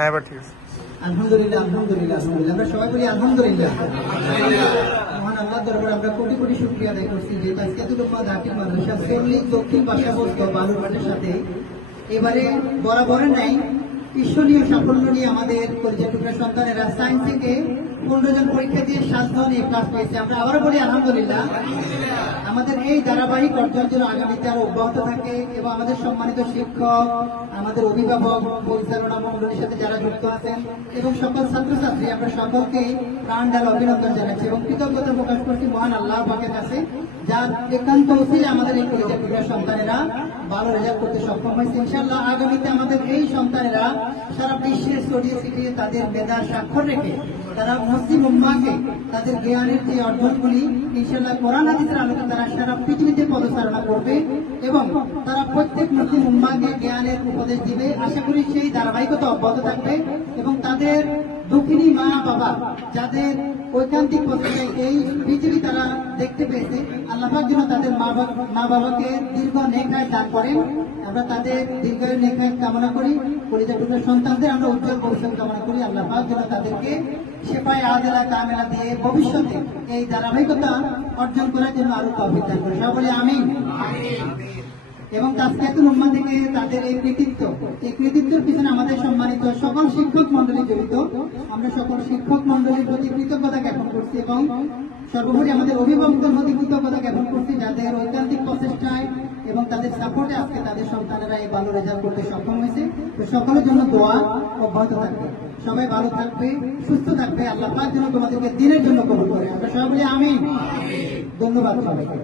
হ্যাঁ এবার ঠিক আছে। আলহামদুলিল্লাহ আলহামদুলিল্লাহ আলহামদুলিল্লাহ আমরা সবাই বলি আলহামদুলিল্লাহ। মহান আল্লাহ দরবারে আমরা কোটি কোটি শুকরিয়া আদায় করছি যে তাজকিয়াতুল উম্মাহ আতিক মাদ্রাসা সল্লিক দক্ষিণ পাশাপাশি বালুরঘাটের সাথে এবারে বরাবরের নাই ঈশ্বরীয় সাফল্য নিয়ে আমাদের কলেজের টুকরা সন্তানেরা সায়েন্স থেকে 15 জন পরীক্ষা দিয়ে 7 জন এই ক্লাস পেয়েছে। আমরা আবারও বলি আলহামদুলিল্লাহ। আমাদের এই ধারাবাহিক অর্জন যেন আগামীতে আরো অব্যাহত থাকে এবং আমাদের সম্মানিত শিক্ষক, আমাদের অভিভাবক, পরিচালনা মন্ডলীর সাথে যারা যুক্ত আছেন এবং সকল ছাত্রছাত্রী আমরা সকলকে প্রাণঢাল অভিনন্দন জানাচ্ছি এবং কৃতজ্ঞতা প্রকাশ করছি মহান আল্লাহ পাকের কাছে, যার একান্ত উচিত আমাদের এই কলেজের টুকরা সন্তানেরা ভালো রেজাল্ট করতে সক্ষম হয়েছে। ইনশাআল্লাহ আগামীতে আমাদের এই সন্তানেরা সারা বিশ্বে ছড়িয়ে ছিটিয়ে তাদের মেধার স্বাক্ষর রেখে তারা মুসলিম উম্মাহকে তাদের জ্ঞানের যে অর্জনগুলি ইনশাআল্লাহ কোরআন হাদিসের আলোকে তারা সারা পৃথিবীতে পদচারণা করবে এবং তারা প্রত্যেক মুসলিম উম্মাহকে জ্ঞানের উপদেশ দিবে। আশা করি সেই ধারাবাহিকতা অব্যাহত থাকবে এবং তাদের দুঃখিনী মা বাবা যাদের ঐকান্তিক পথে এই পৃথিবী তারা দেখতে পেয়েছে, আল্লাহ পাক যেন তাদের মা বাবাকে দীর্ঘ নেখায় দান করেন। আমরা তাদের দীর্ঘায়ু নেখায় কামনা করি। কলিজার টুকরা সন্তানদের আমরা উজ্জ্বল ভবিষ্যৎ কামনা করি। আল্লাহ পাক যেন তাদেরকে সেপায় আদেলা কামেলা দিয়ে ভবিষ্যতে এই ধারাবাহিকতা অর্জন করার জন্য আরো তৌফিক দান করে। সকলে আমিন। এবং তাজকিয়াতুল উম্মাহ থেকে তাদের এই কৃতিত্বের পিছনে আমাদের সম্মানিত সকল শিক্ষক মন্ডলী জড়িত। আমরা সকল শিক্ষক মন্ডলীর প্রতি কৃতজ্ঞতা জ্ঞাপন করছি এবং সর্বোপরি আমাদের অভিভাবকদের প্রতি কৃতজ্ঞতা জ্ঞাপন করছি যাদের ঐকান্তিক প্রচেষ্টায় এবং তাদের সাপোর্টে আজকে তাদের সন্তানেরা এই ভালো রেজাল্ট করতে সক্ষম হয়েছে। তো সকলের জন্য দোয়া অব্যাহত থাকবে। সবাই ভালো থাকবে, সুস্থ থাকবে। আল্লাহ পাক যেন তোমাদেরকে দিনের জন্য কবুল করে। আমরা সবাই বলি আমিন। ধন্যবাদ সবাইকে।